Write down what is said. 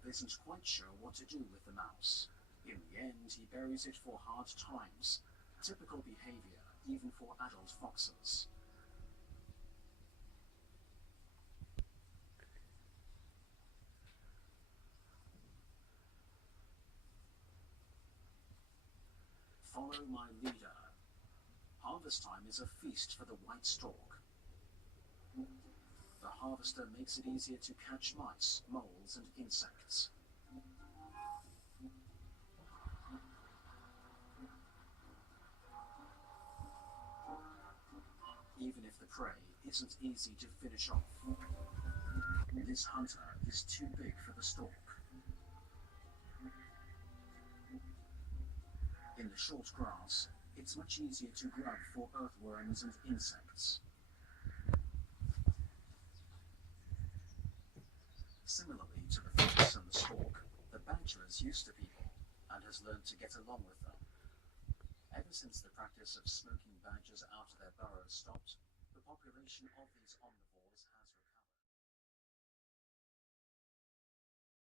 pup isn't quite sure what to do with the mouse. In the end, he buries it for hard times. Typical behavior, even for adult foxes. Follow my leader. Harvest time is a feast for the white stork. The harvester makes it easier to catch mice, moles, and insects. Even if the prey isn't easy to finish off. This hunter is too big for the stork. In the short grass, it's much easier to grab for earthworms and insects. Similarly to the fox and the stork, the badger is used to people and has learned to get along with them. Ever since the practice of smoking badgers out of their burrows stopped, the population of these omnivores